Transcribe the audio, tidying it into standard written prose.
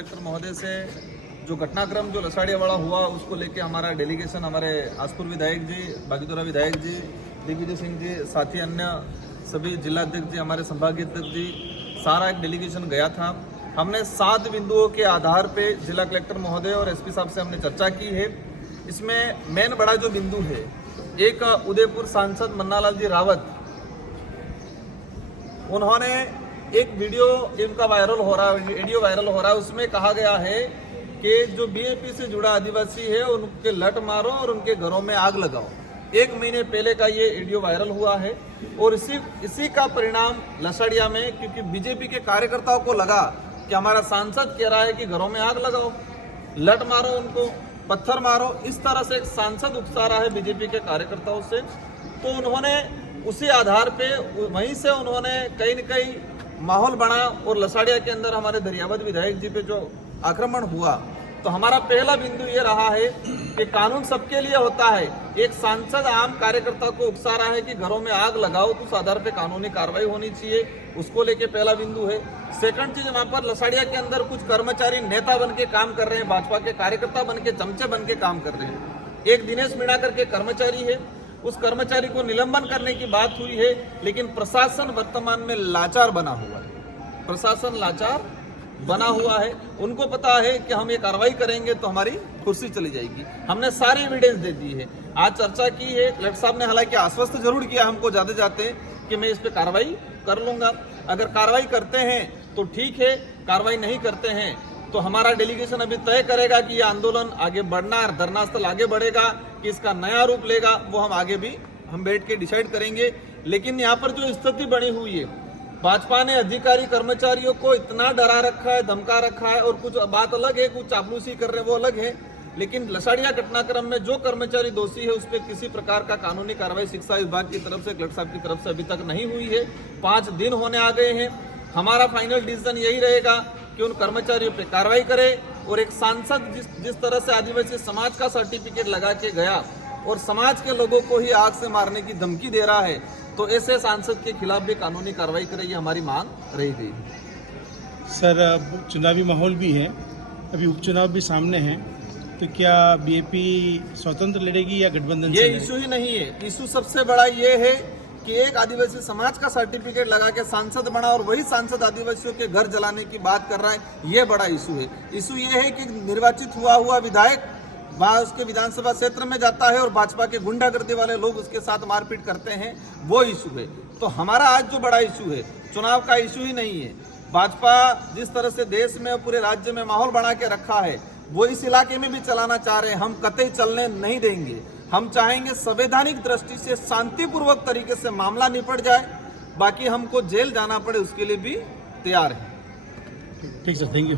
Collector महोदय से जो घटनाक्रम जो लसाड़िया वाला हुआ उसको लेके हमारा डेलीगेशन हमारे आसपुर विधायक जी, बागीदोरा विधायक जी, दिग्विजय सिंह जी, साथी अन्य सभी जिला अध्यक्ष जी, हमारे संभागीय अध्यक्ष जी, सारा एक डेलीगेशन गया था। हमने 7 बिंदुओं के आधार पे जिला कलेक्टर महोदय और एसपी साहब से हमने चर्चा की है। इसमें मेन बड़ा जो बिंदु है, एक उदयपुर सांसद मन्नालाल जी रावत, उन्होंने एक वीडियो इनका वायरल हो रहा है, वीडियो वायरल हो रहा है, उसमें कहा गया है कि जो बीएपी से जुड़ा आदिवासी है उनके लट मारो और उनके घरों में आग लगाओ। 1 महीने पहले का ये वीडियो वायरल हुआ है और इसी का परिणाम लसाड़िया में, क्योंकि बीजेपी के कार्यकर्ताओं को लगा कि हमारा सांसद कह रहा है कि घरों में आग लगाओ, लट मारो, उनको पत्थर मारो, इस तरह से एक सांसद उकसा रहा है बीजेपी के कार्यकर्ताओं से। तो उन्होंने उसी आधार पे वहीं से उन्होंने कहीं न कहीं माहौल बना और लसाड़िया के अंदर हमारे दरियावद विधायक जी पे जो आक्रमण हुआ, तो हमारा पहला बिंदु ये रहा है कि कानून सबके लिए होता है। एक सांसद आम कार्यकर्ता को उकसा रहा है कि घरों में आग लगाओ, तो उस आधार पे कानूनी कार्रवाई होनी चाहिए, उसको लेके पहला बिंदु है। सेकंड चीज, वहां पर लसाड़िया के अंदर कुछ कर्मचारी नेता बन के काम कर रहे हैं, भाजपा के कार्यकर्ता बन के, चमचे बन के काम कर रहे हैं। एक दिनेश मीणा करके कर्मचारी है, उस कर्मचारी को निलंबन करने की बात हुई है, लेकिन प्रशासन वर्तमान में लाचार बना हुआ है। प्रशासन लाचार बना हुआ है, उनको पता है कि हम ये कार्रवाई करेंगे तो हमारी कुर्सी चली जाएगी। हमने सारे एविडेंस दे दी है, आज चर्चा की है। कलेक्टर साहब ने हालांकि आश्वस्त जरूर किया हमको जाते जाते कि मैं इस पे कार्रवाई कर लूंगा। अगर कार्रवाई करते हैं तो ठीक है, कार्रवाई नहीं करते हैं तो हमारा डेलीगेशन अभी तय करेगा कि ये आंदोलन आगे बढ़ना, धरना स्थल आगे बढ़ेगा कि इसका नया रूप लेगा, वो हम आगे भी हम बैठ के डिसाइड करेंगे। लेकिन यहाँ पर जो स्थिति बनी हुई है, भाजपा ने अधिकारी कर्मचारियों को इतना डरा रखा है, धमका रखा है, और कुछ बात अलग है, कुछ चापलूसी कर रहे हैं वो अलग है, लेकिन लसाड़िया घटनाक्रम में जो कर्मचारी दोषी है उस पर किसी प्रकार का कानूनी कार्रवाई शिक्षा विभाग की तरफ से, कलेक्टर साहब की तरफ से अभी तक नहीं हुई है। 5 दिन होने आ गए हैं। हमारा फाइनल डिसीजन यही रहेगा कि उन कर्मचारियों पे कार्रवाई करे, और एक सांसद जिस तरह से आदिवासी समाज का सर्टिफिकेट लगा के गया और समाज के लोगों को ही आग से मारने की धमकी दे रहा है, तो ऐसे सांसद के खिलाफ भी कानूनी कार्रवाई करे, ये हमारी मांग रही गई। सर, अब चुनावी माहौल भी है, अभी उपचुनाव भी सामने है, तो क्या बीएपी स्वतंत्र लड़ेगी या गठबंधन? ये इशू ही नहीं है। इशू सबसे बड़ा ये है कि एक आदिवासी समाज का सर्टिफिकेट लगा के सांसद बना और वही सांसद आदिवासियों के घर जलाने की बात कर रहा है, ये बड़ा इशू है। इशू ये है कि निर्वाचित हुआ विधायक वहाँ उसके विधानसभा क्षेत्र में जाता है और भाजपा के गुंडागर्दी वाले लोग उसके साथ मारपीट करते हैं, वो इशू है। तो हमारा आज जो बड़ा इशू है, चुनाव का इशू ही नहीं है। भाजपा जिस तरह से देश में पूरे राज्य में माहौल बना के रखा है, वो इस इलाके में भी चलाना चाह रहे हैं। हम कतई चलने नहीं देंगे। हम चाहेंगे संवैधानिक दृष्टि से शांतिपूर्वक तरीके से मामला निपट जाए, बाकी हमको जेल जाना पड़े उसके लिए भी तैयार है। ठीक सर, थैंक यू।